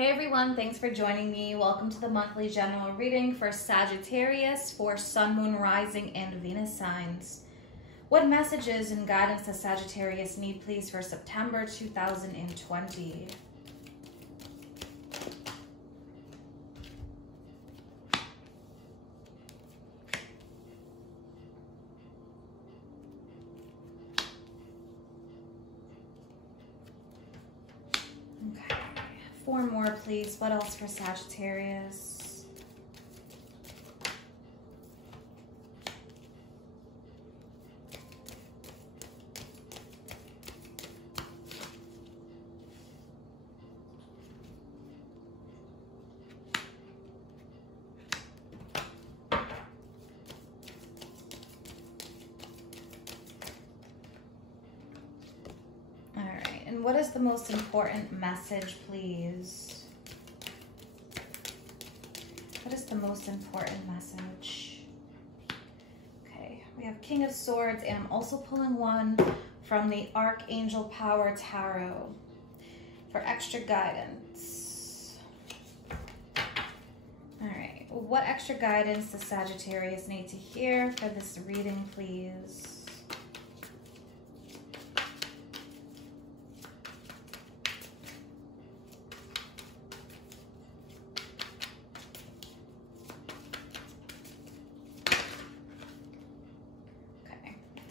Hey everyone, thanks for joining me. Welcome to the monthly general reading for Sagittarius for Sun, Moon, Rising, and Venus signs. What messages and guidance does Sagittarius need, please, for September 2020? Four more, please. What else for Sagittarius? And what is the most important message, please? What is the most important message? Okay, we have King of Swords, and I'm also pulling one from the Archangel Power Tarot for extra guidance. All right, what extra guidance does Sagittarius need to hear for this reading, please?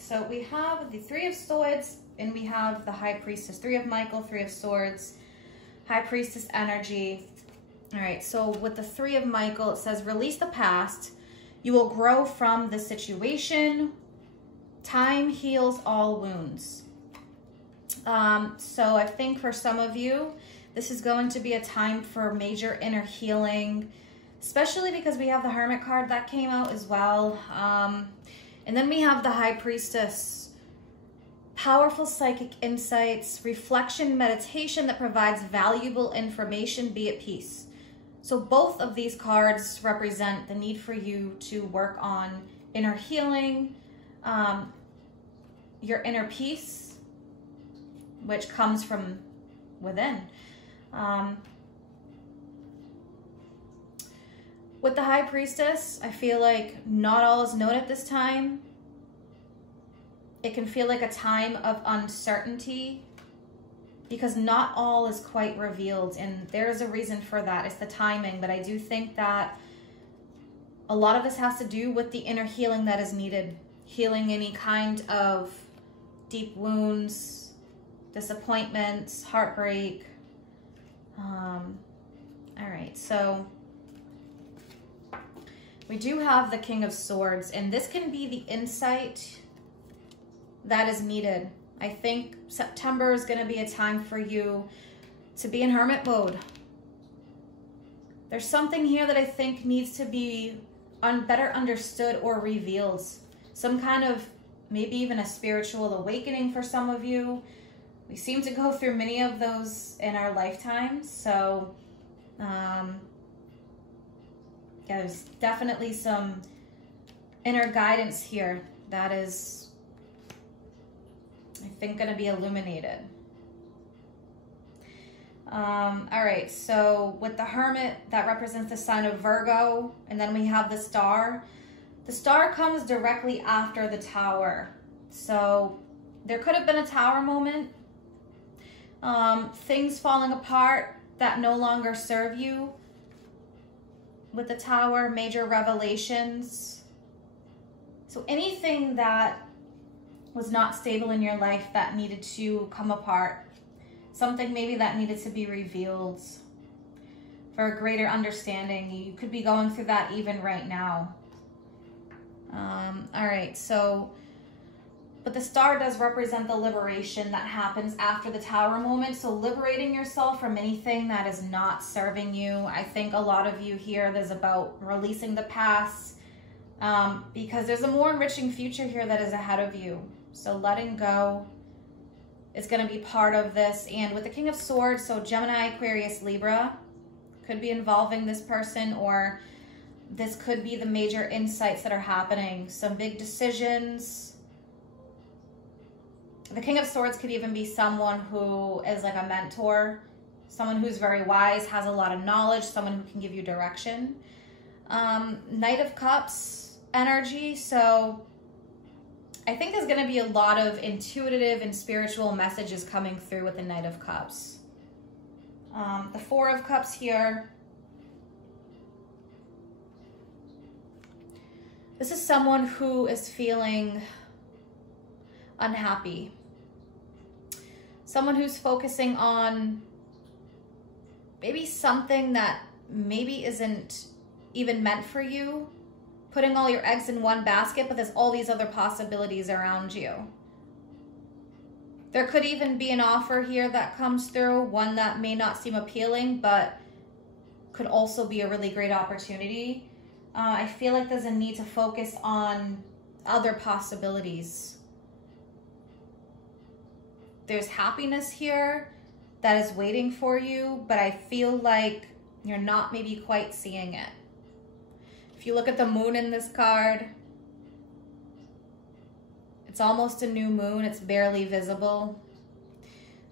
So we have the Three of Swords, and we have the High Priestess. Three of Michael, Three of Swords, High Priestess energy. All right, so with the Three of Michael, it says, release the past. You will grow from the situation. Time heals all wounds. So I think for some of you, this is going to be a time for major inner healing, especially because we have the Hermit card that came out as well. And then we have the High Priestess, powerful psychic insights, reflection, meditation that provides valuable information, be at peace. So both of these cards represent the need for you to work on inner healing, your inner peace, which comes from within. With the High Priestess, I feel like not all is known at this time. It can feel like a time of uncertainty because not all is quite revealed, and there's a reason for that. It's the timing, but I do think that a lot of this has to do with the inner healing that is needed. Healing any kind of deep wounds, disappointments, heartbreak. All right, so we do have the King of Swords, and this can be the insight that is needed. I think September is going to be a time for you to be in hermit mode. There's something here that I think needs to be better understood or revealed. Some kind of, maybe even a spiritual awakening for some of you. We seem to go through many of those in our lifetimes, so yeah, there's definitely some inner guidance here that is, I think, going to be illuminated. All right, so with the Hermit, that represents the sign of Virgo, and then we have the Star. The Star comes directly after the Tower. So there could have been a Tower moment. Things falling apart that no longer serve you. With the Tower, major revelations. So anything that was not stable in your life that needed to come apart. Something maybe that needed to be revealed for a greater understanding. You could be going through that even right now. All right, so, but the Star does represent the liberation that happens after the Tower moment. So liberating yourself from anything that is not serving you. I think a lot of you here, there's about releasing the past because there's a more enriching future here that is ahead of you. So letting go is going to be part of this. And with the King of Swords, so Gemini, Aquarius, Libra, could be involving this person, or this could be the major insights that are happening. Some big decisions. The King of Swords could even be someone who is like a mentor someone who's very wise, has a lot of knowledge, someone who can give you direction. Knight of Cups energy. So I think there's going to be a lot of intuitive and spiritual messages coming through with the Knight of Cups. The Four of Cups here. This is someone who is feeling unhappy. Someone who's focusing on maybe something that maybe isn't even meant for you. Putting all your eggs in one basket, but there's all these other possibilities around you. There could even be an offer here that comes through, one that may not seem appealing, but could also be a really great opportunity. I feel like there's a need to focus on other possibilities. There's happiness here that is waiting for you, but I feel like you're not maybe quite seeing it. If you look at the moon in this card, it's almost a new moon. It's barely visible.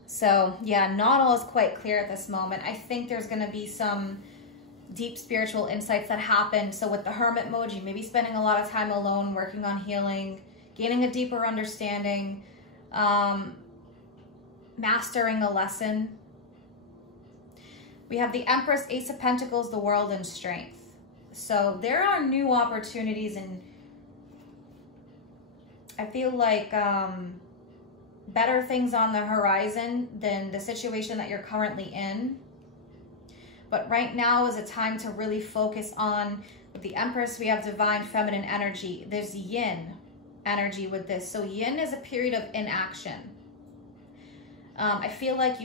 So yeah, not all is quite clear at this moment. I think there's going to be some deep spiritual insights that happen. So with the Hermit mode, you may be spending a lot of time alone, working on healing, gaining a deeper understanding, mastering a lesson. We have the Empress, Ace of Pentacles, the World, and Strength. So there are new opportunities, and I feel like better things on the horizon than the situation that you're currently in. But right now is a time to really focus on, with the Empress, we have divine feminine energy. There's yin energy with this. So yin is a period of inaction. I feel like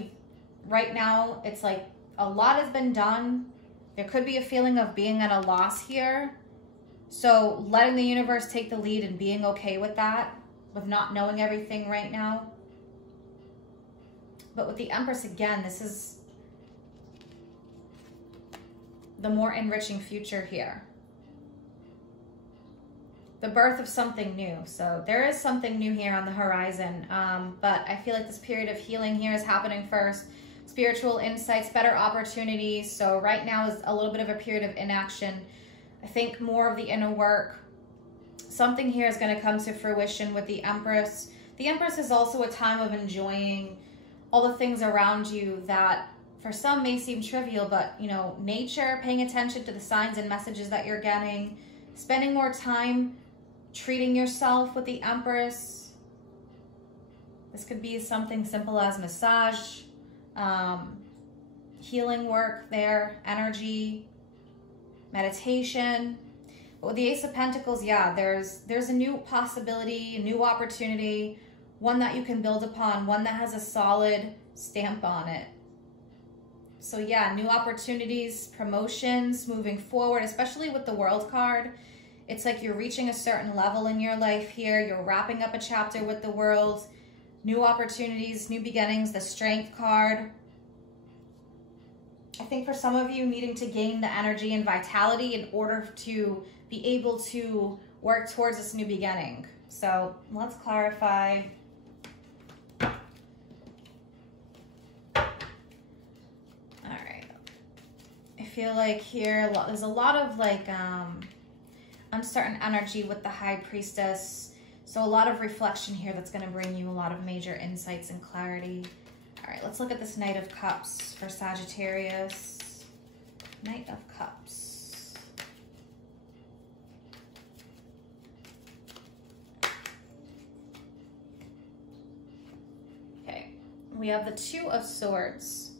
right now, it's like a lot has been done. There could be a feeling of being at a loss here. So letting the universe take the lead and being okay with that, with not knowing everything right now. But with the Empress, again, this is the more enriching future here. The birth of something new. So there is something new here on the horizon. But I feel like this period of healing here is happening first. Spiritual insights, better opportunities. So right now is a little bit of a period of inaction. I think more of the inner work. Something here is going to come to fruition with the Empress. The Empress is also a time of enjoying all the things around you that for some may seem trivial, but you know, nature, paying attention to the signs and messages that you're getting, spending more time treating yourself with the Empress. This could be something simple as massage, healing work there, energy, meditation. But with the Ace of Pentacles, yeah, there's a new possibility, a new opportunity, one that you can build upon, one that has a solid stamp on it. So yeah, new opportunities, promotions, moving forward, especially with the World card. It's like you're reaching a certain level in your life here. You're wrapping up a chapter with the World. New opportunities, new beginnings, the Strength card. I think for some of you, needing to gain the energy and vitality in order to be able to work towards this new beginning. So let's clarify. All right. I feel like here, there's a lot of like uncertain energy with the High Priestess. So a lot of reflection here that's going to bring you a lot of major insights and clarity. All right, let's look at this Knight of Cups for Sagittarius. Knight of Cups. Okay, we have the Two of Swords.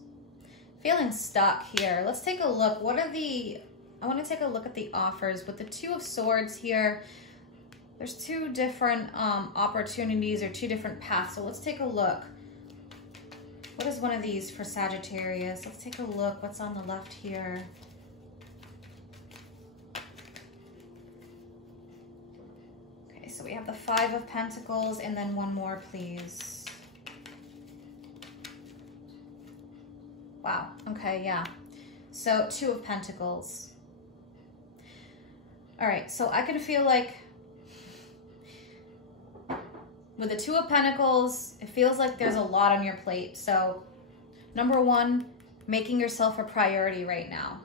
Feeling stuck here. Let's take a look. What are the... I want to take a look at the offers. With the Two of Swords here, there's two different opportunities or two different paths. So let's take a look. What is one of these for Sagittarius? Let's take a look. What's on the left here? Okay, so we have the Five of Pentacles and then one more, please. Wow. Okay, yeah. So Two of Pentacles. All right, so I can feel like with the Two of Pentacles, it feels like there's a lot on your plate. So number one, making yourself a priority right now.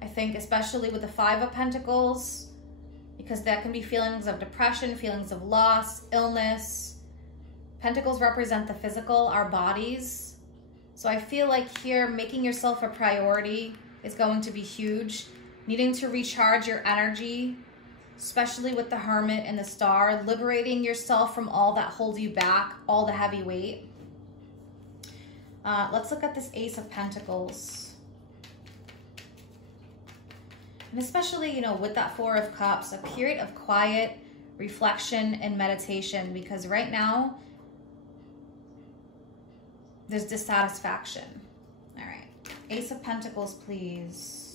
I think especially with the Five of Pentacles, because that can be feelings of depression, feelings of loss, illness. Pentacles represent the physical, our bodies. So I feel like here, making yourself a priority is going to be huge. Needing to recharge your energy, especially with the Hermit and the Star, liberating yourself from all that holds you back, all the heavy weight. Let's look at this Ace of Pentacles. And especially, you know, with that Four of Cups, a period of quiet reflection and meditation, because right now there's dissatisfaction. All right, Ace of Pentacles, please.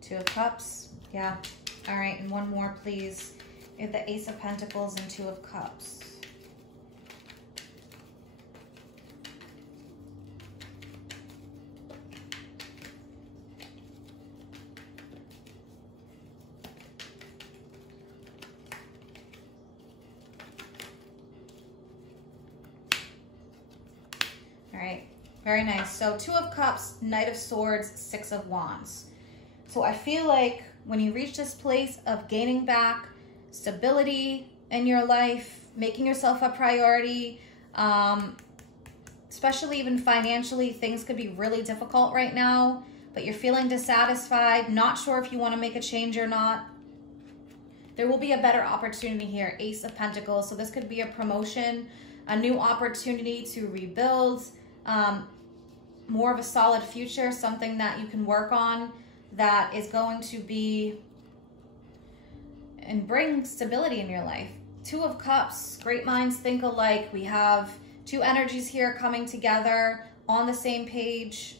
Two of Cups, yeah. All right, and one more, please. We have the Ace of Pentacles and Two of Cups. All right, very nice. So Two of Cups, Knight of Swords, Six of Wands. So I feel like when you reach this place of gaining back stability in your life, making yourself a priority, especially even financially, things could be really difficult right now, but you're feeling dissatisfied, not sure if you want to make a change or not. There will be a better opportunity here, Ace of Pentacles. So this could be a promotion, a new opportunity to rebuild, more of a solid future, something that you can work on that is going to be and bring stability in your life. Two of Cups, great minds think alike. We have two energies here coming together on the same page.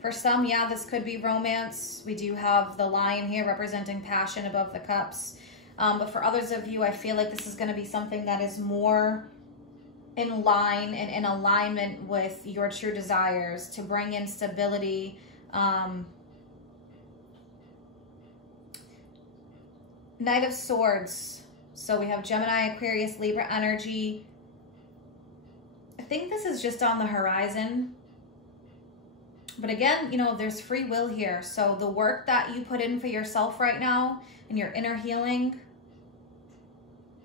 For some, yeah, this could be romance. We do have the Lion here representing passion above the Cups. But for others of you, I feel like this is going to be something that is more in line and in alignment with your true desires to bring in stability. Knight of Swords. So we have Gemini, Aquarius, Libra energy. I think this is just on the horizon. But again, you know, there's free will here. So the work that you put in for yourself right now and your inner healing,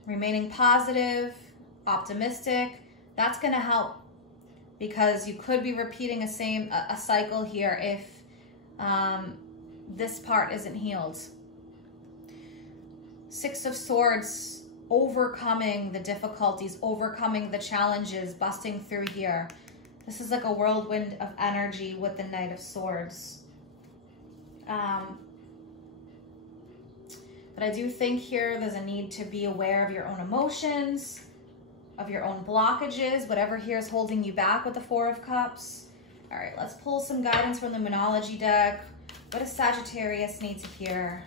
remaining positive, optimistic, that's going to help, because you could be repeating a cycle here if this part isn't healed. Six of Swords, overcoming the difficulties, overcoming the challenges, busting through here. This is like a whirlwind of energy with the Knight of Swords. But I do think here there's a need to be aware of your own emotions, of your own blockages, whatever here is holding you back with the Four of Cups. All right, let's pull some guidance from the Moonology deck. What does Sagittarius need to hear?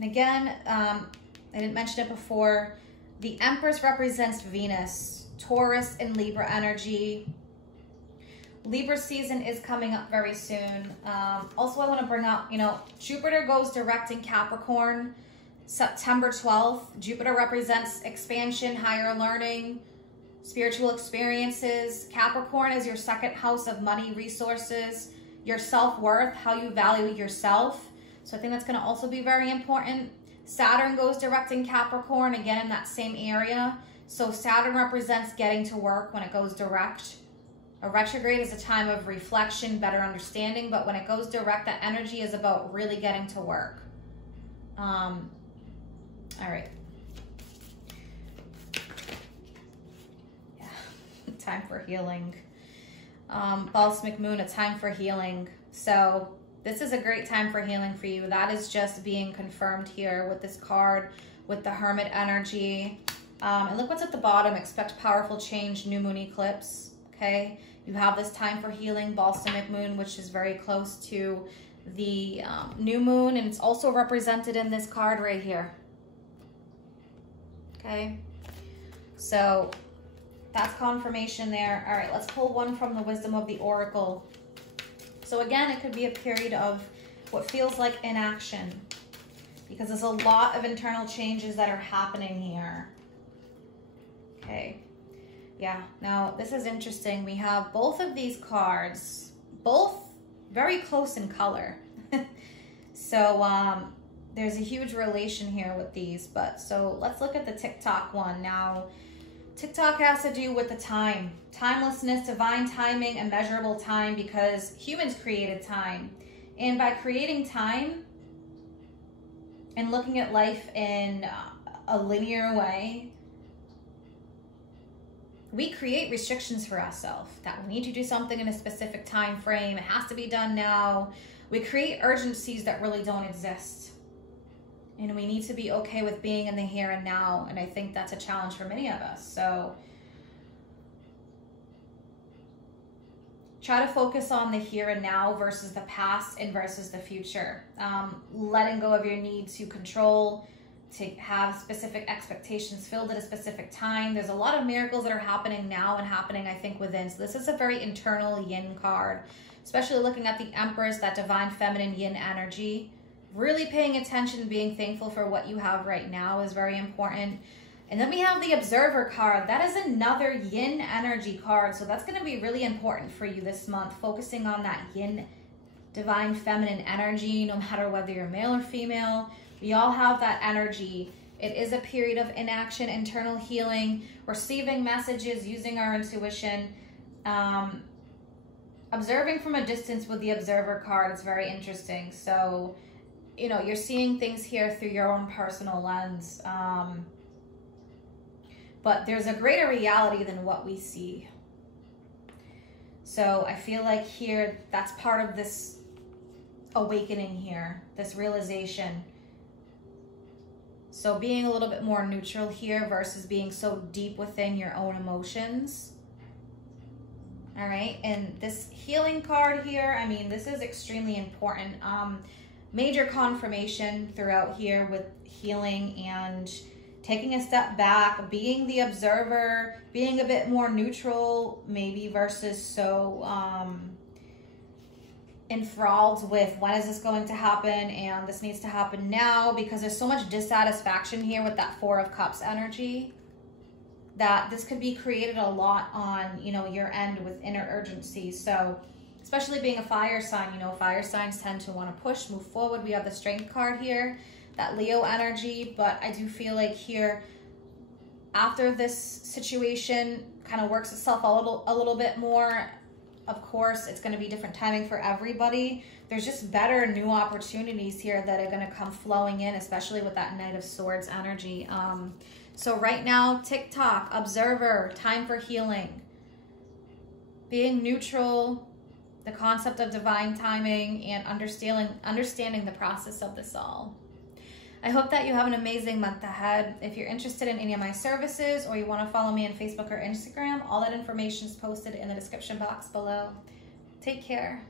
And again, I didn't mention it before, the Empress represents Venus, Taurus, and Libra energy. Libra season is coming up very soon. Also, I want to bring up, you know, Jupiter goes direct in Capricorn September 12th. Jupiter represents expansion, higher learning, spiritual experiences. Capricorn is your second house of money, resources, your self-worth, how you value yourself. So I think that's going to also be very important. Saturn goes direct in Capricorn, again in that same area. So Saturn represents getting to work when it goes direct. A retrograde is a time of reflection, better understanding, but when it goes direct, that energy is about really getting to work. All right. Yeah, time for healing. Balsamic Moon, a time for healing. So this is a great time for healing for you. That is just being confirmed here with this card, with the Hermit energy. And look what's at the bottom. Expect powerful change, new moon eclipse. Okay. You have this time for healing, Balsamic Moon, which is very close to the new moon. And it's also represented in this card right here. Okay. So that's confirmation there. All right. Let's pull one from the Wisdom of the Oracle. So again, it could be a period of what feels like inaction. because there's a lot of internal changes that are happening here. Okay. Yeah, now this is interesting. We have both of these cards, both very close in color. So there's a huge relation here with these, but so let's look at the TikTok one. Now, TikTok has to do with the time, timelessness, divine timing, and measurable time, because humans created time. And by creating time and looking at life in a linear way, we create restrictions for ourselves that we need to do something in a specific time frame. It has to be done now. We create urgencies that really don't exist. And we need to be okay with being in the here and now. And I think that's a challenge for many of us. So try to focus on the here and now versus the past and versus the future. Letting go of your need to control, to have specific expectations filled at a specific time. There's a lot of miracles that are happening now and happening, I think, within. So this is a very internal yin card, especially looking at the Empress, that divine feminine yin energy. Really paying attention, being thankful for what you have right now is very important. And then we have the Observer card. That is another yin energy card. So that's going to be really important for you this month, focusing on that yin divine feminine energy, no matter whether you're male or female. We all have that energy. It is a period of inaction, internal healing, receiving messages, using our intuition. Observing from a distance with the Observer card is very interesting. So, you know, you're seeing things here through your own personal lens. But there's a greater reality than what we see. So I feel like here, that's part of this awakening here, this realization. So being a little bit more neutral here versus being so deep within your own emotions. All right, and this healing card here, I mean, this is extremely important. Major confirmation throughout here with healing and taking a step back, being the observer, being a bit more neutral maybe versus so enthralled with when is this going to happen and this needs to happen now, because there's so much dissatisfaction here with that Four of Cups energy that this could be created a lot on, you know, your end with inner urgency. So especially being a fire sign, you know, fire signs tend to want to push, move forward. We have the Strength card here, that Leo energy, but I do feel like here after this situation kind of works itself a little bit more. Of course, it's going to be different timing for everybody. There's just better new opportunities here that are going to come flowing in, especially with that Knight of Swords energy. So right now, TikTok, Observer, time for healing. Being neutral, the concept of divine timing, and understanding the process of this all. I hope that you have an amazing month ahead. If you're interested in any of my services or you want to follow me on Facebook or Instagram, all that information is posted in the description box below. Take care.